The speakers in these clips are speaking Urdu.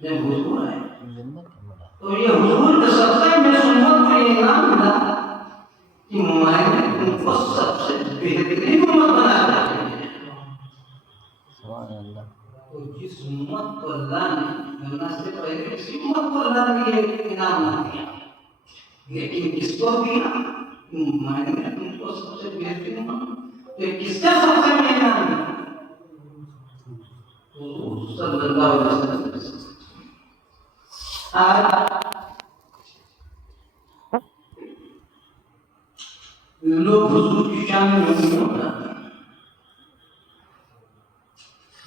جب حضور آئے تو یہ حضور کے صدقے میں سنت کو یہ انعام ملا کہ میں نے ان کو سب سے بہترین امت بنا دیا۔ تو جس امت کو اللہ نے مرنا سے پہلے کسی امت کو اللہ نے یہ انعام نہ دیا، لیکن کس کو دیا؟ میں نے ان کو سب سے بہترین امت، تو کس کا سب سے بہترین انعام دیا؟ حضور صلی اللہ علیہ وسلم۔ آج لوگ حضور کی شان میں نہیں ہوتا،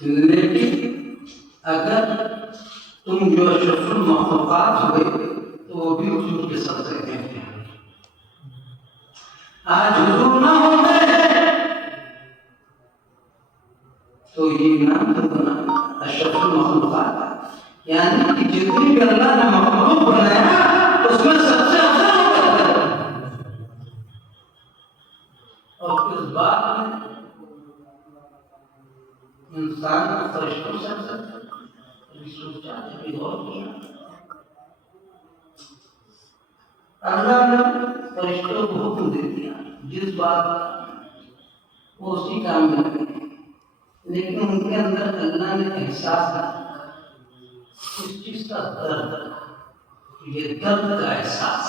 لیکن اگر تم جو اشرف المخلوقات ہوئے تو وہ بھی حضور کے ساتھ کہتے ہیں۔ آج حضور نہ ہوتے تو یہ نام تو بنا اشرف المخلوقات، یعنی کہ جتنی بھی اللہ نے مخلوق بنایا اس میں سب سے افضل ہوتا ہے۔ اور اس بات میں انسان فرشتوں سے کبھی سوچا، کبھی غور کیا؟ اللہ نے فرشتوں کو حکم دے دیا جس بات وہ اسی کام میں لگے، لیکن ان کے اندر اللہ نے احساس رکھا اس چیز کا درد، یہ درد کا احساس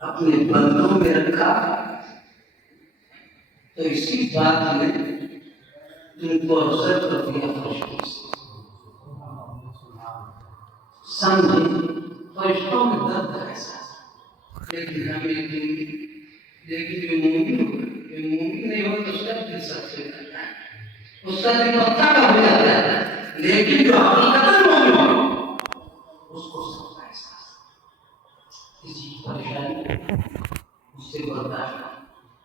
اپنے بندوں میں رکھا، تو اسی بات نے ان کو افضل کر دیا فرشتوں سے۔ سمجھے فرشتوں میں درد کا احساس، لیکن ہمیں لیکن جو مومن نہیں ہو تو اس کا دل سخت سے کرتا ہے، اس کا دل پتھر کا ہو جاتا ہے، لیکن جو حقیقت مومن ہو اس کو سب کا احساس، کسی کی پریشانی اس سے برداشت،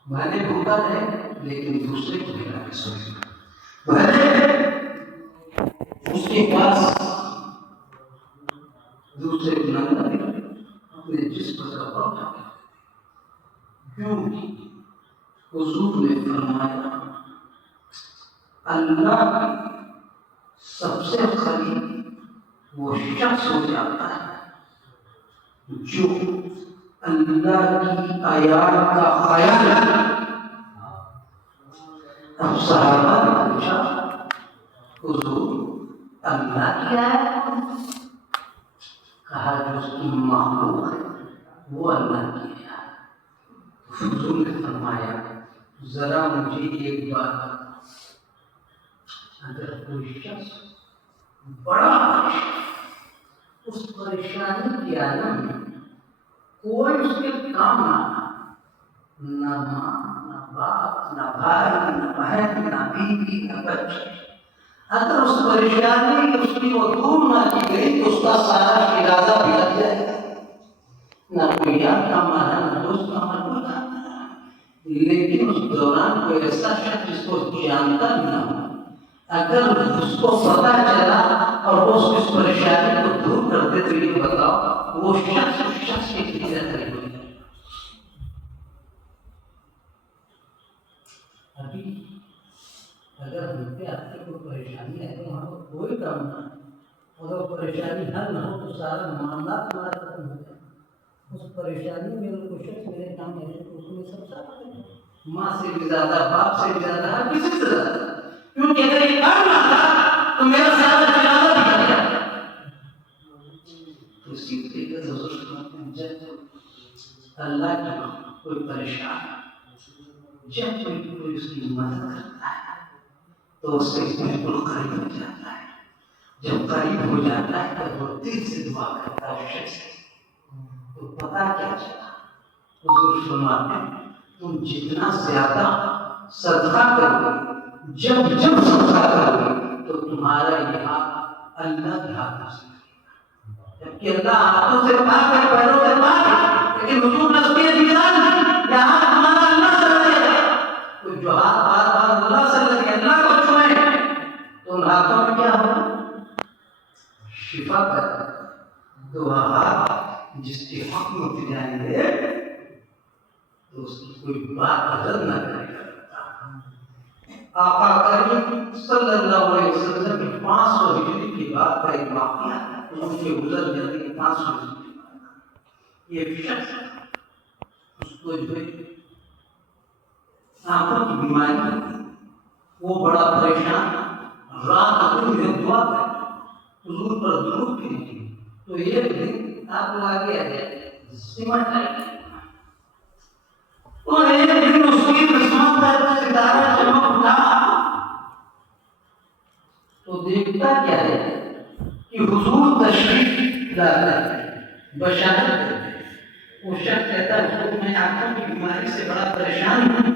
بھلے بھوکا رہے لیکن دوسرے کو کھلا کے سوچنا، بھلے اس کے پاس دوسرے کو ننگا دے اپنے جسم کا کپڑا اٹھا کے، کیونکہ حضور نے فرمایا اللہ کی سب سے قریب وہ شخص ہو جاتا ہے جو اللہ کی آیات کا خیال رکھتا۔ اب صحابہ نے پوچھا حضور اللہ کی آیات؟ کہا جو اس کی مخلوق ہے وہ اللہ کی آیات۔ حضور نے فرمایا ذرا مجھے ایک بات، اگر کوئی شخص بڑا اس پریشانی کے عالم میں کوئی اس کے کام نہ ماں نہ باپ نہ بھائی نہ بہن نہ بیوی نہ بچے، اگر اس پریشانی اس کی وہ دور نہ کی گئی تو اس کا سارا ارادہ بگڑ جائے گا، نہ کوئی یاد کا مانا نہ دوست کا مانا، لیکن اس دوران کوئی ایسا شخص جس کو جانتا بھی نہ ہو، اگر اس کو پتہ چلا اور وہ اس کی پریشانی کو دور کر دے تو یہ بتاؤ وہ شخص اس شخص کے کتنے قریب ہو جائے۔ ابھی اگر ہم پہ آپ کی کوئی پریشانی ہے تو وہاں پر کوئی کام نہ، اگر پریشانی حل نہ ہو تو سارا معاملات ہمارا ختم ہو جائے۔ اس پریشانی میں اگر کوئی شخص میرے کام ہے تو اس میں سب سے ماں سے بھی زیادہ، باپ سے بھی زیادہ، ہر کسی سے زیادہ، کیونکہ اگر یہ کام نہ تھا تو میرا سارا ارادہ بھی کر جاتا۔ تو اسی طریقے سے حضور فرماتے ہیں جب اللہ کی کوئی پریشان، جب کوئی اس کی مدد کرتا ہے تو اس سے بالکل قریب ہو جاتا ہے، جب قریب ہو جاتا ہے تو وہ دل سے دعا کرتا ہے اس شخص سے، تو پتا کیا چلا؟ حضور فرماتے ہیں تم جتنا زیادہ صدقہ کرو گے، جب صدقہ کرو گے تو تمہارا یہ ہاتھ اللہ کے ہاتھوں سے، جبکہ اللہ ہاتھوں سے پاک ہے، پیروں سے پاک ہے، لیکن حضور نے اس کے دیدار یہ ہاتھ ہمارا اللہ سے لگے گا، تو جو ہاتھ بار بار اللہ سے لگے اللہ کو چھوئے تو ان ہاتھوں میں کیا ہوگا؟ شفا پیدا۔ تو وہ ہاتھ جس کے حق میں اٹھ جائیں گے تو اس کی کوئی بات عزت نہ کرے گا، آقا کریم صلی اللہ علیہ وسلم کی 500 ہجری کی بات کا ایک واقعہ ان کے گزر جانے کے 500 ہجری کی بات. یہ شخص اس کو جو آنکھوں کی بیماری ہوئی، وہ بڑا پریشان، رات کو میں دعا کر حضور پر درود بھیجی. تو ایک دن آپ لوگ آگے آ جائے سمٹ آئے تو ایک دن اس کی قسمت کا ستارہ چمک اٹھا تو دیکھتا کیا ہے کہ حضور تشریف لاتا ہے، بشارت دیتے ہیں. وہ شخص کہتا ہے حضور میں آنکھوں کی بیماری سے بڑا پریشان ہوں.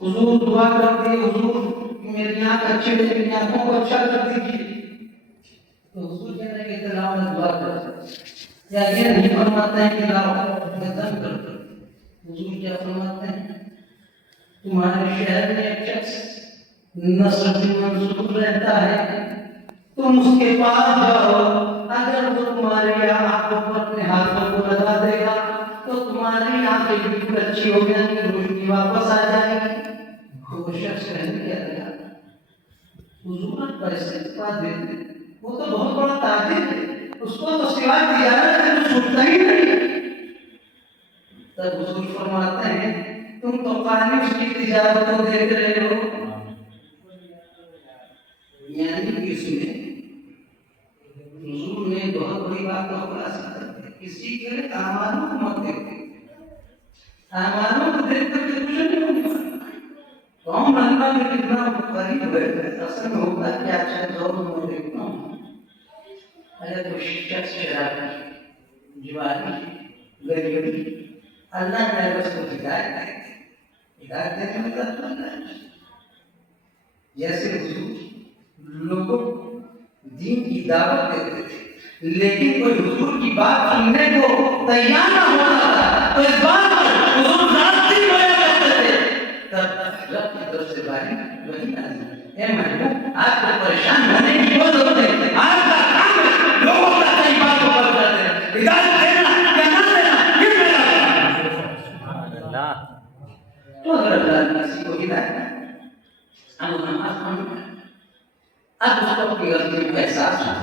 حضور دعا کرتے حضور میری آنکھ اچھی ہے، میری آنکھوں کو اچھا کر دیجیے. تو حضور کہتے ہیں کہ تلاؤ میں دعا کرتا یا یہ نہیں فرماتے ہیں کہ لاؤ میں دم کر دو. حضور کیا فرماتے ہیں؟ تمہارے شہر میں ایک شخص نصر بن منصور رہتا ہے، تم اس کے پاس جاؤ، اگر وہ تمہاری آنکھوں پر اپنے ہاتھوں کو لگا دے گا تو تمہاری آنکھیں بالکل اچھی ہو جائیں گی، روشنی واپس آ جائے گی. وہ شخص کہنے لگا حضور پیسے پا دیتے، وہ تو بہت بڑا تاجر ہے، اس کو تو سوائے تجارت ہے تو چھوٹتا ہی نہیں. تب حضور فرماتے ہیں تم تو خالی اس کی تجارت کو دیکھ رہے ہو. یعنی اس میں حضور نے بہت بڑی بات کا خلاصہ کر دیا، کسی کے اعمالوں کو مت دیکھو، اعمالوں کو دیکھ کر کے کچھ نہیں ہوگا. کون اللہ میں کتنا قریب ہے، اصل میں ہوتا کیا اچھا دور میں دیکھتا ہوں. اگر کوئی شخص شرابی، جواری، گڑبڑی، اللہ نے اس کو ہدایت دی، ہدایت دینے کا مطلب ہے جیسے حضور لوگوں دین کی دعوت دیتے تھے لیکن کوئی حضور کی بات سننے کو تیار نہ ہوتا تھا تو اس بات پر حضور راستی ہویا کرتے تھے. تب رب کی طرف سے باری وہی نازل، اے محبوب آپ کو پریشان ہونے کی کوئی ضرورت نہیں، آپ کا کام ہے لوگوں کا صحیح بات کو بتا دینا، ہدایت دینا یا نہ دینا یہ میرا کام ہے. تو اگر اللہ کسی کو ہدایت ہے اب نماز پڑھنا، اب اس کو اپنی غلطی کا احساس ہوا،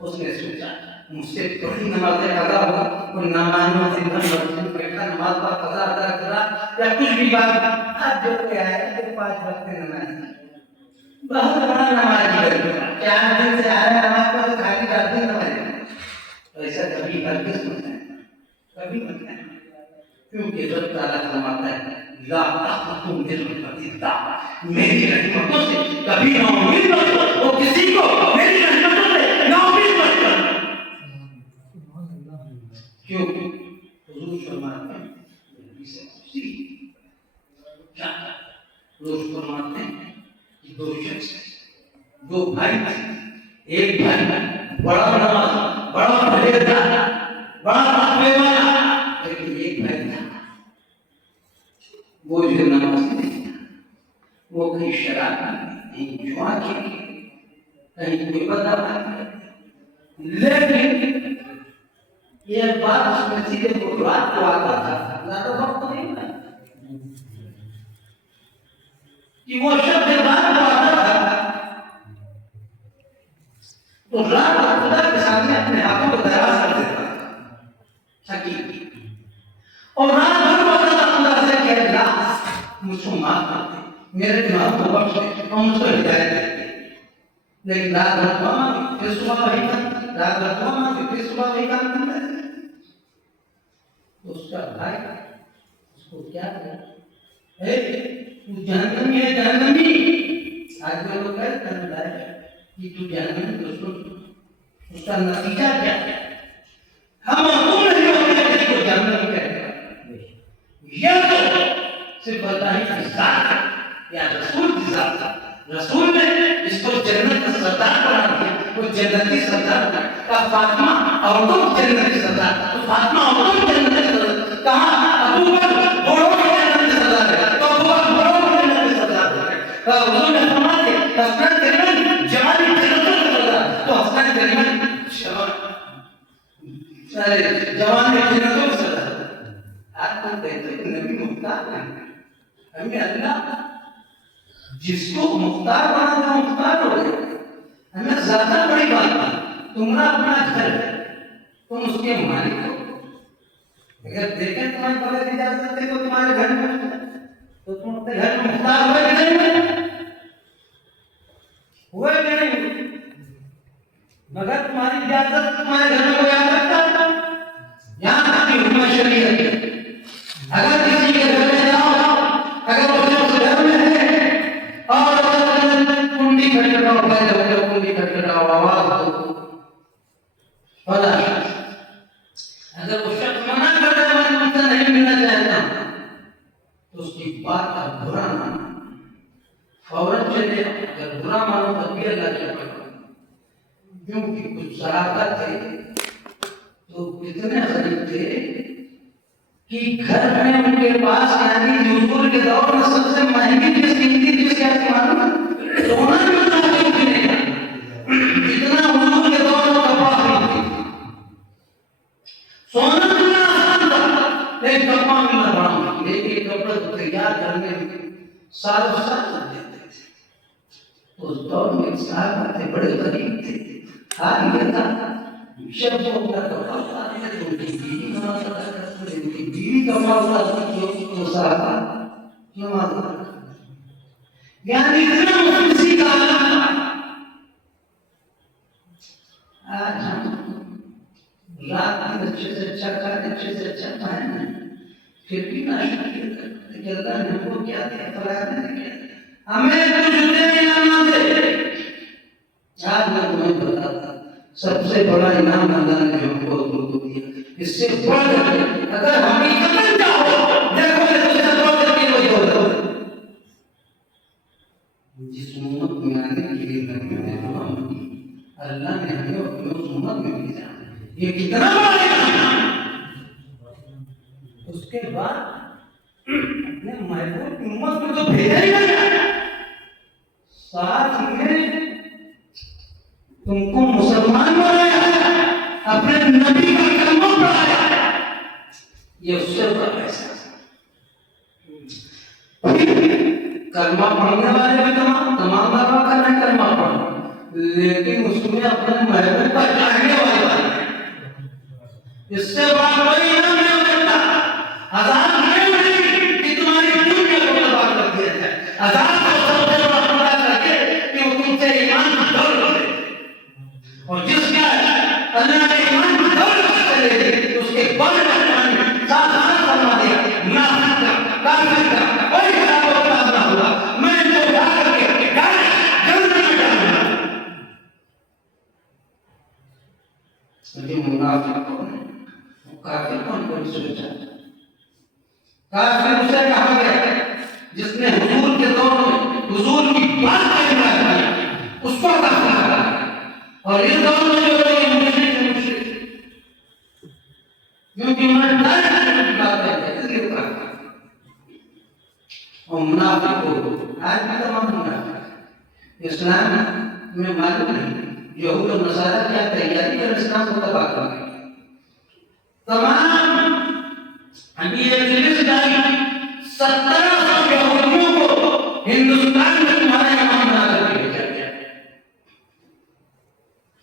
اس نے سوچا مجھ سے تھوڑی نماز ادا ہوگا، کوئی نامعلوم زندہ مسجد بیٹھا نماز کا قضا ادا کرا یا کچھ بھی بات. اب جو کوئی آیا کہ 5 وقت نماز بہت بڑا نمازی بن گیا، 4 دن سے آ رہا نماز پڑھ خالی 4 دن نماز، ایسا کبھی ہرگز مت ہے، کبھی مت ہے. کیونکہ رب تعالیٰ فرماتا ہے لا تقنطوا من رحمت اللہ، میری رحمتوں سے کبھی نا امید مت ہو، اور کسی کو میری رحمتوں سے نا امید مت کر. کیوں؟ حضور فرماتے ہیں کیا حضور فرماتے ہیں کہ 2 شخص 2 بھائی تھے، ایک بھائی بڑا نماز، بڑا پرہیزگار، بڑا تقوی والا، لیکن ایک بھائی تھا وہ جو نماز نہیں تھا، وہ کہیں شراب کہیں جوا کھیلی، کہیں کوئی بدا بات. لیکن یہ بات اس میں سیدھے کو رات کو آتا تھا، زیادہ وقت نہیں تھا کہ وہ شخص رات کو آتا تھا تو رات کو خدا کے سامنے اپنے ہاتھوں کو دراز کر دیتا تھا حقیقی، اور رات بھر وہ خدا سے کہ اللہ مجھ کو معاف کر دے، میرے گناہ کو بخش دے اور مجھ کو ہدایت دے. لیکن رات بھر دعا مانگی، پھر صبح وہی کام، رات بھر دعا مانگی، پھر صبح وہی کام کرتا ہے. اس کا بھائی اس کو کیا کہا، اے تو جہنمی ہے، جہنمی. آج جو لوگ کہتے ہیں کہ تو جہنمی، تو سن اس کا نتیجہ کیا ہے. ہم تم نہیں ہوتے کسی کو جہنمی کہتے ہیں، یہ تو صرف اللہ کی ذات ہے یا رسول کی ذات ہے. رسول نے اس کو جنت کا سردار بنا دیا، وہ جنتی سردار بنا کا فاطمہ اور تم جنتی سردار، تو فاطمہ اور تم جنتی سردار. کہاں ابو بکر بڑوں کی جنتی سردار ہے تو ابو بکر بڑوں کی جنتی سردار ہے. حضور نے فرمایا کہ حسن کریمن جوانی جنتی سردار، تو حسن کریمن جوان میں جنتوں سردار. آپ کو کہتے ہیں نبی محتاج ہیں، ہمیں اللہ جس کو مختار بنا دے مختار ہو گئے. ہمیں زیادہ بڑی بات ہے تمہارا اپنا گھر ہے, تم اس کے مالک ہو. اگر دیکھیں تمہاری بغیر اجازت ہے تو تمہارے گھر میں تو تم اپنے گھر میں مختار ہوئے کہ نہیں ہوئے کہ نہیں؟ مگر تمہاری اجازت تمہارے گھر میں کوئی آ سکتا تھا؟ یہاں تک کہ حکم شریعت ہے اگر کسی کے گھر میں جاؤ, اگر وہ شخص گھر میں ہے اور کنڈی کھٹکھٹاؤ, پہلے کنڈی کھٹکھٹاؤ آواز دو فلا, اگر وہ شخص منع کر رہا ہے میں تم سے نہیں ملنا چاہتا تو اس کی بات کا برا نہ مانو, فوراً چلے. اگر برا مانو تو بھی اللہ کے پکڑو, کیونکہ کچھ صحابہ تھے تو اتنے غریب تھے کہ گھر میں ان کے پاس یعنی حضور کے دور میں سب سے مہنگی چیز قیمتی چیز کیا تھی معلوم ہے؟ سونا بھی اتنا قیمتی نہیں تھا جتنا حضور کے دور میں کپڑا قیمتی تھی. سونا ملنا آسان تھا ایک کپڑا ملنا بڑا مشکل, ایک کپڑے کو تیار کرنے میں سالوں سال لگ جاتے تھے. اس دور میں صحابہ تھے بڑے غریب تھے. حال یہ تھا جب وہ اپنا کپڑا اتارتے تھے ان کی بیوی نماز ادا کرتے تھے, ان کی بیوی کپڑا اتارتی تھی تو صحابہ نماز ادا کرتے تھے. یعنی اتنا مفلسی کا عالم تھا. آج ہم رات میں اچھے سے اچھا کھاتے, اچھے سے اچھا پہننا, پھر بھی ناشتہ کرتے کہ اللہ نے ہم کو کیا دیا, فلاح نے کیا دیا, ہمیں تو جوتے انعام دے. آج میں تمہیں بتاتا سب سے بڑا انعام اللہ نے جو ہم کو دیا, اس سے بڑھ کر اگر ہم حقیقت چاہو دیکھو میں تم سے بڑھ کر کے کوئی اور جس امت میں آنے کے لیے نبی نے دعا مانگی, اللہ نے ہمیں اپنی اس امت میں بھیجا. یہ کتنا بڑا انعام. اس کے بعد اپنے محبوب کی امت کو تو بھیجا ہی نہیں, ساتھ میں تم کو مسلمان بنایا, اپنے نبی کا کلمہ پڑھایا. یہ اس سے بڑا پیسہ. کلمہ پڑھنے والے بھی تمام دعویٰ کرنے کلمہ پڑھو, لیکن اس میں اپنے محبوب پر چاہنے والے اس سے بڑا کوئی انعام نہیں ہو سکتا. عذاب نہیں کہ تمہاری دنیا کو برباد کر دیا جائے, عذاب کو سب سے بڑا خدا کر کے کہ وہ تم سے ایمان کی دولت لے, اور جس کا اللہ نے ایمان کی دولت لے لی اس کے بڑے بڑے ساتھ فرما دیا منافق کا, کافر کا کوئی خراب و خراب نہ ہوگا, میں ان کو جا کر کے جنت میں ڈالوں گا. لیکن منافق کون ہے؟ کافر کون کو سوچا؟ کافر اسے کہا گیا جس نے حضور کے دور میں حضور کی بات کا انکار کیا, اس کو کافر کہا. اور اس دور میں جو لوگ مشرک ہیں کیونکہ انہیں ڈر ہے کی بات ہے اس لیے کافر. اور منافق کو آج بھی تمام منافق اسلام میں معلوم نہیں یہود و نصارہ کیا تیاری کر اسلام کو تباہ کرنے. تمام ابھی ایک لسٹ آئی 1700 یہودیوں کو ہندوستان میں تمہارے امام بنا کر کے بھیجا گیا.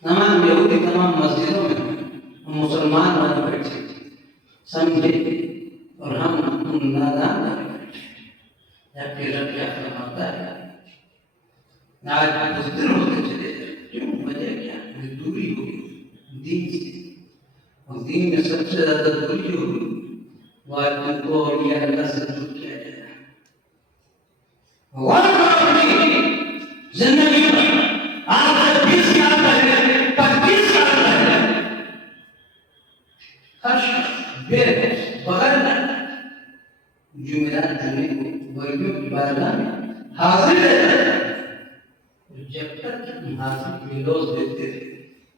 تمام یہودی تمام مسجدوں میں مسلمان بن بیٹھے سمجھے, اور ہم نادان بن بیٹھے. جبکہ رب کیا فرماتا ہے آج بزدل ہوتے چلے جائے. کیوں؟ وجہ کیا؟ دوری ہوئی دین سے, اور دین میں سب سے زیادہ دوری ہوئی وہ آدمی کو اولیاء اللہ سے دور کیا جائے. زندگی میں آج سے 20 سال پہلے 25 سال پہلے ہر شخص بے بغیر جمعرات جمعے کو ولیوں کی بارگاہ میں حاضر رہتا ہے. جب تک تم حاضر ویڈوز دیتے تھے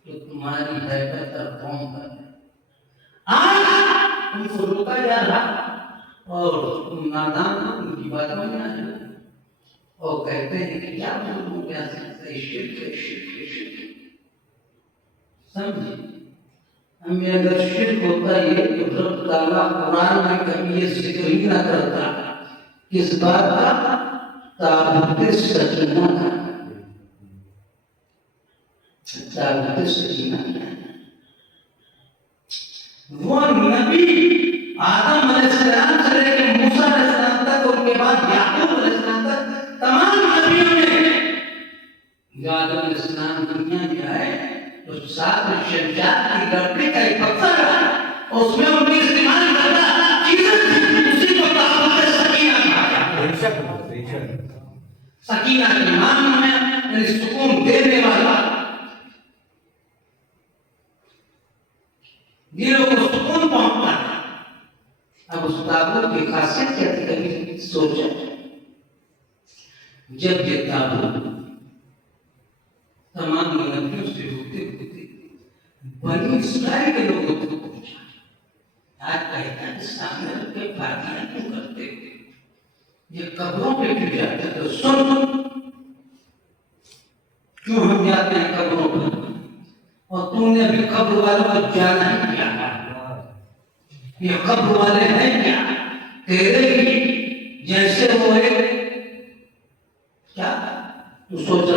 تو تمہاری حیبت اور قوم پر آج تم کو روکا جا رہا اور تم نادان ان کی باتوں میں آ جاؤ اور کہتے ہیں کہ کیا بولوں کیا سکتا ہے شرک ہے شرک ہے شرک. سمجھے ہمیں اگر شرک ہوتا یہ تو رب تعالیٰ قرآن میں کبھی یہ ذکر ہی نہ کرتا کس بات کا؟ تابوت سکینہ کا۔ تابوت سکینہ کیا ہے؟ وہ نبی آدم علیہ السلام سے لے کے موسیٰ علیہ السلام تک، ان کے بعد یعقوب علیہ السلام تک، تمام نبیوں نے آدم علیہ السلام دنیا میں آئے تو ساتھ میں شجاعت کی لکڑی کا ایک پتھر ہے، اس میں ان کی استعمال کرتا چیزیں تھی، اسی کو تابوت سکینہ کہا جاتا ہے۔ سکینہ کے معنی میں یعنی سکون دینے والا، دلوں کو سکون پہنچتا ہے۔ اب اس تابوت کی خاصیت کیا تھی؟ کبھی سوچا؟ جب یہ تابوت تمام نبیوں سے ہوتے ہوتے بنی اسرائیل کے لوگوں تک پہنچا، آج کہتا ہے سامنے رکھ کے پارٹیاں کیوں کرتے تھے؟ یہ قبروں پہ کیوں جاتے تھے؟ سن، کیوں ہم جاتے ہیں قبروں پر؟ اور تم نے بھی قبر والوں کو جانا ہی کیا؟ یہ قبر والے ہیں کیا؟ تیرے ہی جیسے وہ ایک کیا تو سوچ